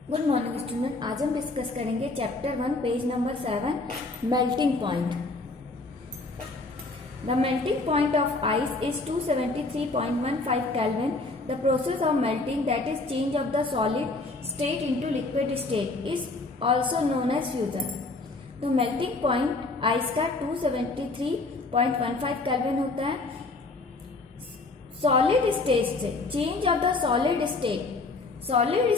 Good morning student. आज हम discuss करेंगे chapter 1 page number 7 melting point. The melting point of ice is 273.15 kelvin. The process of melting that is change of the solid state into liquid state is also known as fusion. तो melting point ice का 273.15 kelvin होता है। Solid state से change of the solid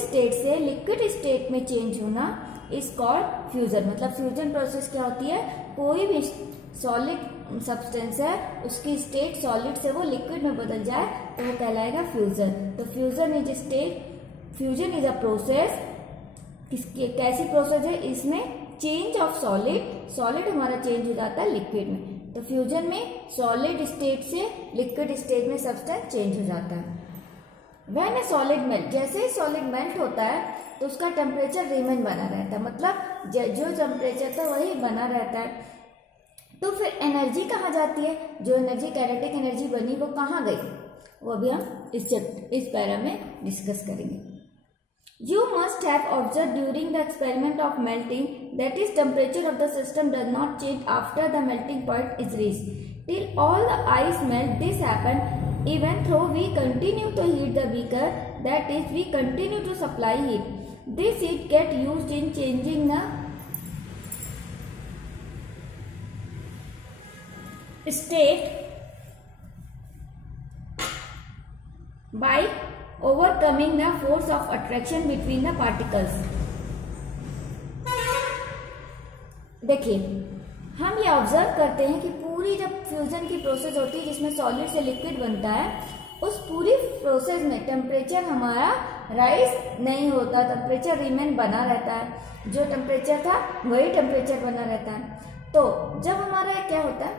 state से liquid state में change होना is called fusion. मतलब fusion process क्या होती है, कोई भी सॉलिड सब्सटेंस है उसकी स्टेट सॉलिड से वो लिक्विड में बदल जाए तो वो कहलाएगा फ्यूजन। तो फ्यूजन इज अ प्रोसेस। कैसी प्रोसेस है, इसमें चेंज ऑफ सॉलिड हमारा चेंज हो जाता है लिक्विड में। तो फ्यूजन में सॉलिड स्टेट से लिक्विड स्टेट में सब्सटेंस चेंज हो जाता है। When a solid melt, जैसे ही सॉलिड मेल्ट होता है तो उसका टेम्परेचर रिमेन बना रहता है, मतलब जो टेम्परेचर था वही बना रहता है। तो फिर एनर्जी कहाँ जाती है, जो एनर्जी काइनेटिक एनर्जी बनी वो कहाँ गई, वो भी हम इस पैरा में डिस्कस करेंगे। You must have observed during the experiment of melting that is temperature of the system does not change after the melting point is reached. Till all the ice melt, this happen even though we continue to heat the beaker, that is we continue to supply heat. This heat get used in changing the state by overcoming the force of attraction between the particles. देखिए, हम ये observe करते हैं कि पूरी जब fusion की process होती है जिसमें सॉलिड से लिक्विड बनता है, उस पूरी प्रोसेस में टेम्परेचर हमारा राइज नहीं होता, टेम्परेचर रिमेन बना रहता है। जो टेम्परेचर था वही टेम्परेचर बना रहता है। तो जब हमारा क्या होता है,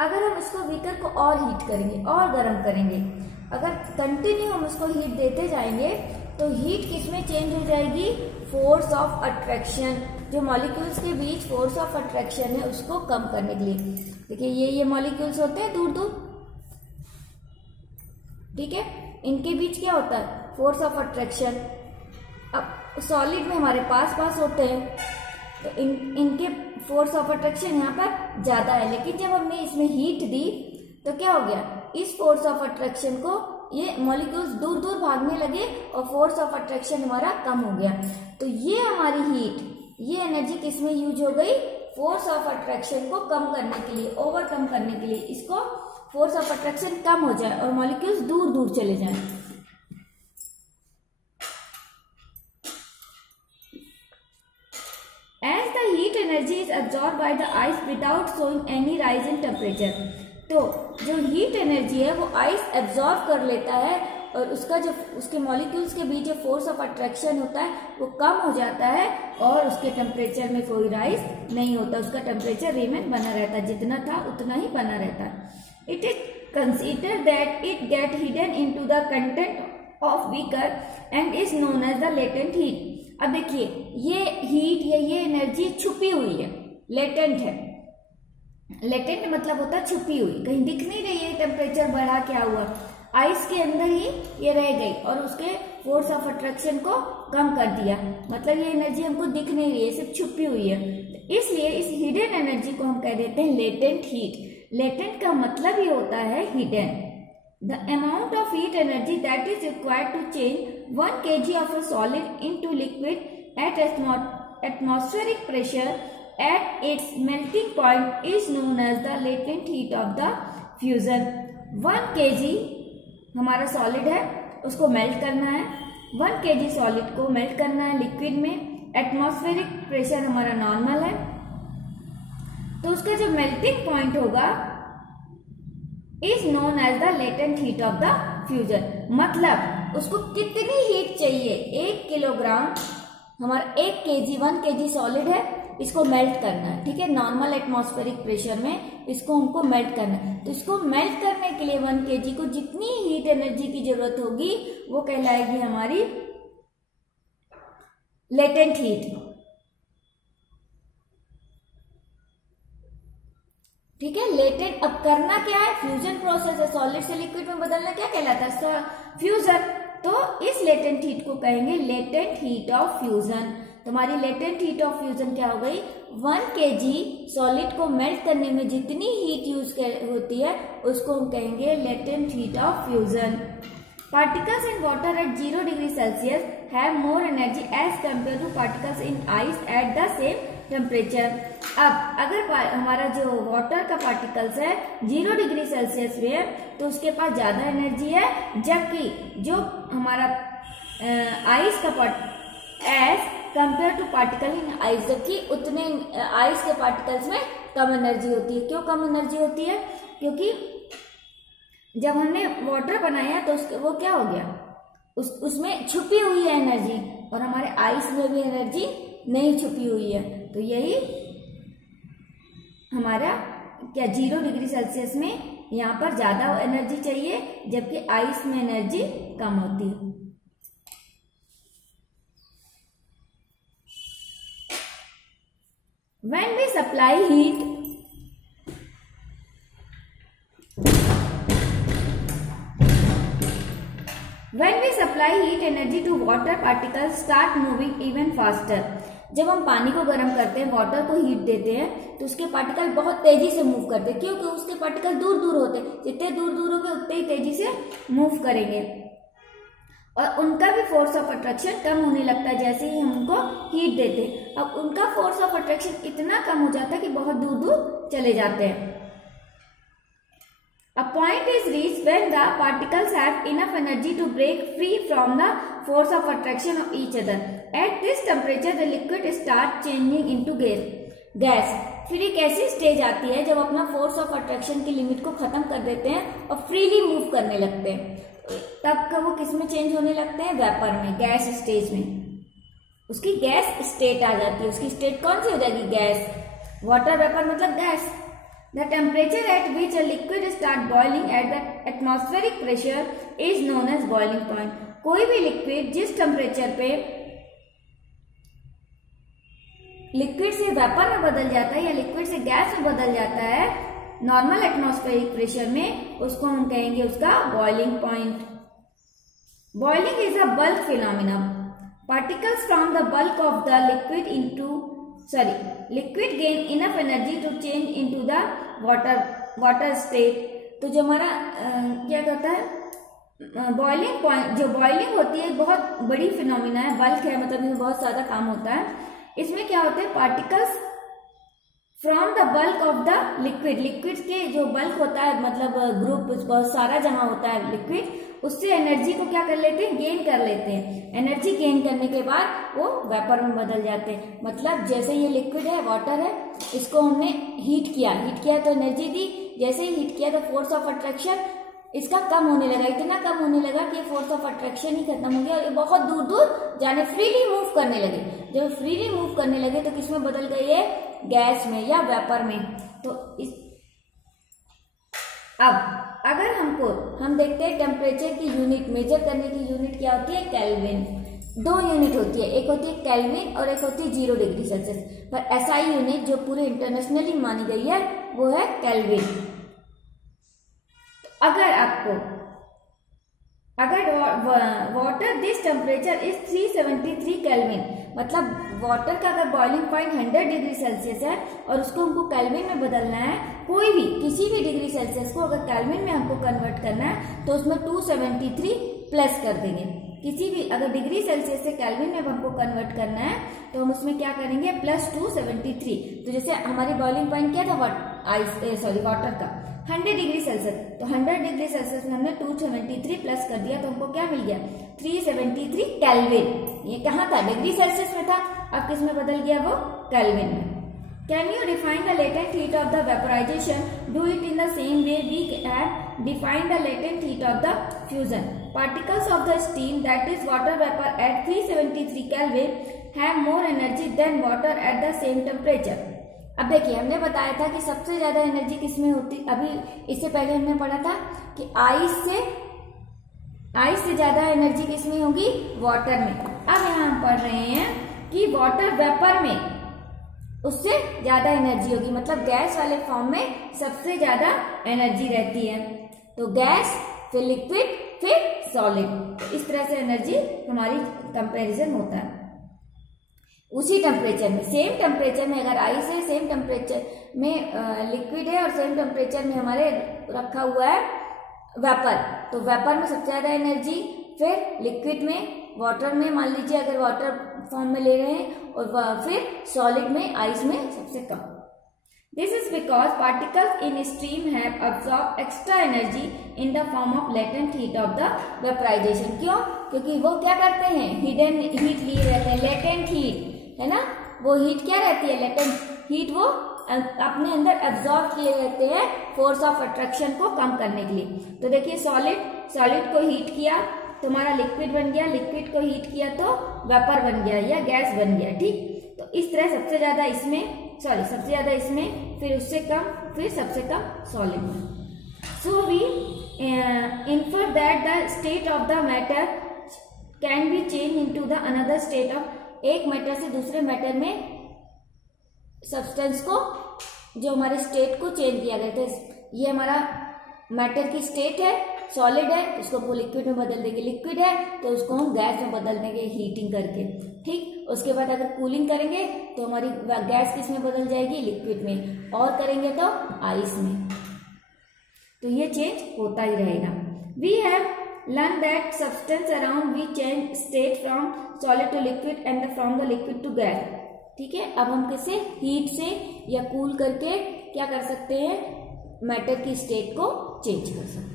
अगर हम इसको बीकर को और हीट करेंगे और गर्म करेंगे, अगर कंटिन्यू हम उसको हीट देते जाएंगे तो हीट किसमें चेंज हो जाएगी, फोर्स ऑफ अट्रैक्शन। जो मॉलिक्यूल्स के बीच फोर्स ऑफ अट्रैक्शन है उसको कम करने के लिए। देखिए ये मॉलिक्यूल्स होते हैं दूर दूर, ठीक है, इनके बीच क्या होता है, फोर्स ऑफ अट्रैक्शन। अब सॉलिड में हमारे पास होते हैं तो इनके फोर्स ऑफ अट्रैक्शन यहाँ पर ज्यादा है, लेकिन जब हमने इसमें हीट दी तो क्या हो गया, इस फोर्स ऑफ अट्रैक्शन को ये मॉलिक्यूल्स दूर दूर भागने लगे और फोर्स ऑफ अट्रैक्शन हमारा कम हो गया। तो ये हमारी हीट, ये एनर्जी किसमें यूज हो गई, फोर्स ऑफ अट्रैक्शन को कम करने के लिए, ओवरकम करने के लिए। इसको फोर्स ऑफ अट्रैक्शन कम हो जाए और मॉलिक्यूल्स दूर दूर चले जाएं। As the heat energy is absorbed by the ice without showing any rise in temperature, तो जो हीट एनर्जी है वो आइस एब्जॉर्ब कर लेता है और उसका जो उसके मॉलिक्यूल्स के बीच जो फोर्स ऑफ अट्रैक्शन होता है वो कम हो जाता है और उसके टेम्परेचर में कोई राइज नहीं होता, उसका टेम्परेचर रिमेन बना रहता है, जितना था उतना ही बना रहता है। It is consider that it get hidden into the content of beaker and is known as the latent heat. अब देखिए, ये हीट या ये एनर्जी छुपी हुई है, लेटेंट है। लेटेंट मतलब होता है छुपी हुई, कहीं दिख नहीं रही है, टेम्परेचर बढ़ा क्या हुआ, आइस के अंदर ही ये रह गई और उसके फोर्स ऑफ अट्रैक्शन को कम कर दिया, मतलब ये एनर्जी हमको दिख नहीं रही है, सिर्फ छुपी हुई है। इसलिए इस हिडन एनर्जी को हम कह देते हैं लेटेंट हीट। लेटेंट का मतलब ही होता है hidden. The amount of heat energy that is required to change 1 kg of a solid into liquid at atmospheric pressure at its melting point is known as the latent heat of the fusion. 1 kg हमारा solid है, उसको melt करना है, 1 kg solid को melt करना है liquid में। Atmospheric pressure हमारा नॉर्मल है, तो उसका जो मेल्टिंग पॉइंट होगा is known as the latent heat of the fusion. मतलब उसको कितनी हीट चाहिए, 1 किलोग्राम हमारा 1 kg 1 kg सॉलिड है, इसको मेल्ट करना है, ठीक है, नॉर्मल एटमॉस्फेरिक प्रेशर में इसको हमको मेल्ट करना है। तो इसको मेल्ट करने के लिए 1 kg को जितनी हीट एनर्जी की जरूरत होगी वो कहलाएगी हमारी लेटेंट हीट, ठीक है। लेटेंट अब करना क्या है, फ्यूजन प्रोसेस है, सॉलिड से लिक्विड में बदलना क्या कहलाता है, फ्यूजन। तो इस लेटेंट हीट को कहेंगे लेटेंट हीट ऑफ फ्यूजन। तो हमारी लेटेंट हीट ऑफ फ्यूजन क्या हो गई, 1 kg सॉलिड को मेल्ट करने में जितनी हीट यूज होती है उसको हम कहेंगे latent heat of fusion. Particles in water at 0 degree Celsius have more energy as compared to particles in ice at the same temperature। अब अगर हमारा जो वाटर का पार्टिकल्स है 0 डिग्री सेल्सियस में है तो उसके पास ज्यादा एनर्जी है, जबकि जो हमारा आइस का as compare to particle in ice, जबकि उतने आइस के पार्टिकल्स में कम एनर्जी होती है। क्यों कम एनर्जी होती है, क्योंकि जब हमने वाटर बनाया तो वो क्या हो गया, उसमें छुपी हुई है एनर्जी, और हमारे आइस में भी एनर्जी नहीं छुपी हुई है। तो यही हमारा क्या 0 डिग्री सेल्सियस में यहाँ पर ज्यादा एनर्जी चाहिए, जबकि आइस में एनर्जी कम होती है। When we supply heat energy to water, particles start moving even faster। जब हम पानी को गर्म करते हैं, वाटर को हीट देते हैं, तो उसके पार्टिकल बहुत तेजी से मूव करते हैं, क्योंकि उसके पार्टिकल दूर दूर होते हैं। जितने दूर दूर होंगे उतने ही तेजी से मूव करेंगे, और उनका भी फोर्स ऑफ अट्रैक्शन कम होने लगता है जैसे ही हम उनको हीट देते हैं। अब उनका फोर्स ऑफ अट्रैक्शन इतना कम हो जाता है कि बहुत दूर दूर चले जाते हैं। A point is reached when the particles have enough energy to break free from the force of attraction of each other। At this temperature, the liquid start changing into gas। फिर एक ऐसी स्टेज आती है जब अपना force of attraction की limit को खत्म कर देते हैं और फ्रीली मूव करने लगते हैं, तब का वो किस में चेंज होने लगते हैं, वेपर में, गैस स्टेज में। उसकी गैस स्टेट आ जाती है। उसकी स्टेट कौन सी हो जाएगी, गैस। वाटर वेपर मतलब gas. The temperature at which a liquid start boiling at the atmospheric pressure is known as boiling point। कोई भी लिक्विड जिस टेम्परेचर पे लिक्विड से वेपर में बदल जाता है या लिक्विड से गैस में बदल जाता है नॉर्मल एटमॉस्फेरिक प्रेशर में, उसको हम कहेंगे उसका boiling point. Boiling is a bulk phenomena. Particles from the bulk of the liquid gain enough energy to change into the water state. तो जो हमारा क्या कहता है, बॉइलिंग पॉइंट, जो बॉइलिंग होती है बहुत बड़ी फिनोमिना है, बल्क है, मतलब इसमें बहुत ज्यादा काम होता है। इसमें क्या होता है, particles from the bulk of the liquid के जो बल्क होता है, मतलब ग्रुप बहुत सारा जमा होता है लिक्विड, उससे एनर्जी को क्या कर लेते हैं, गेन कर लेते हैं। एनर्जी गेन करने के बाद वो वेपर में बदल जाते हैं। मतलब जैसे ये लिक्विड है, वाटर है, इसको हमने हीट किया तो एनर्जी दी। जैसे ही हीट किया तो फोर्स ऑफ अट्रैक्शन इसका कम होने लगा, इतना कम होने लगा कि फोर्स ऑफ अट्रैक्शन ही खत्म हो गया और ये बहुत दूर दूर जाने, फ्रीली मूव करने लगे। जब फ्रीली मूव करने लगे तो किसमें बदल गई है, गैस में या वेपर में। तो अब अगर हम देखते हैं टेम्परेचर की यूनिट, मेजर करने की यूनिट क्या होती है, केल्विन। 2 यूनिट होती है, एक होती है केल्विन और एक होती है 0 डिग्री सेल्सियस। पर एसआई यूनिट जो पूरे इंटरनेशनली मानी गई है वो है केल्विन। अगर water this temperature is 373 kelvin, मतलब वाटर का अगर बॉइलिंग पॉइंट 100 डिग्री सेल्सियस है और उसको हमको केल्विन में बदलना है, कोई भी किसी भी डिग्री सेल्सियस को अगर केल्विन में हमको कन्वर्ट करना है तो उसमें 273 प्लस कर देंगे। किसी भी अगर डिग्री सेल्सियस से केल्विन में हमको कन्वर्ट करना है तो हम उसमें क्या करेंगे, प्लस 273। तो जैसे हमारी बॉइलिंग पॉइंट क्या था, वाटर का 100 डिग्री सेल्सियस, तो 100 डिग्री सेल्सियस में हमने 273 प्लस कर दिया तो हमको क्या मिल गया, 373 केल्विन। ये कहाँ था, डिग्री सेल्सियस में था, अब किस में बदल गया, वो केल्विन में। Can you define the latent heat of the vaporization? Do it in the same way we have defined the latent heat of the fusion. Particles of the steam, that is water vapor, at 373 Kelvin have more energy than water at the same temperature. अब देखिए, हमने बताया था कि सबसे ज्यादा energy किसमें होती, अभी इससे पहले हमने पढ़ा था कि आइस से ज्यादा एनर्जी किसमें होगी, वाटर में। अब यहाँ हम पढ़ रहे हैं कि वाटर वेपर में उससे ज्यादा एनर्जी होगी, मतलब गैस वाले फॉर्म में सबसे ज्यादा एनर्जी रहती है। तो गैस, फिर लिक्विड, फिर सॉलिड। तो इस तरह से एनर्जी हमारी कंपैरिजन होता है। उसी टेम्परेचर में, सेम टेम्परेचर में अगर आइस है, सेम टेम्परेचर में लिक्विड है और सेम टेम्परेचर में हमारे रखा हुआ है वेपर, तो वेपर में सबसे ज्यादा एनर्जी, फिर लिक्विड में, वाटर में मान लीजिए अगर वाटर फॉर्म में ले रहे हैं, और फिर सॉलिड में, आइस में सबसे कम। This is because particles in steam have absorb extra energy in the form of latent heat of the vaporisation. क्यों? क्योंकि वो क्या करते हैं, हिडन हीट लिए रहते हैं, लेटेंट हीट है ना, वो हीट क्या रहती है, लेटेंट हीट, वो अपने अंदर एब्जॉर्ब किए रहते हैं फोर्स ऑफ अट्रैक्शन को कम करने के लिए। तो देखिए सॉलिड को हीट किया तो हमारा लिक्विड बन गया, लिक्विड को हीट किया तो वेपर बन गया या गैस बन गया, ठीक। तो इस तरह सबसे ज्यादा इसमें, फिर उससे कम, फिर सबसे कम सॉलिड में। So we infer that the state of the matter can be change into the another state of, एक मैटर से दूसरे मैटर में सब्सटेंस को, जो हमारे स्टेट को चेंज किया गया था। ये हमारा मैटर की स्टेट है, सॉलिड है, उसको हम लिक्विड में बदल देंगे, लिक्विड है तो उसको हम गैस में बदल देंगे हीटिंग करके, ठीक। उसके बाद अगर कूलिंग करेंगे तो हमारी गैस किस में बदल जाएगी, लिक्विड में, और करेंगे तो आइस में। तो ये चेंज होता ही रहेगा। We have learn that substance around we change state from solid to liquid and from the liquid to gas, ठीक है। अब हम किसे हीट से या कूल करके क्या कर सकते हैं, मैटर की स्टेट को चेंज कर सकते हैं।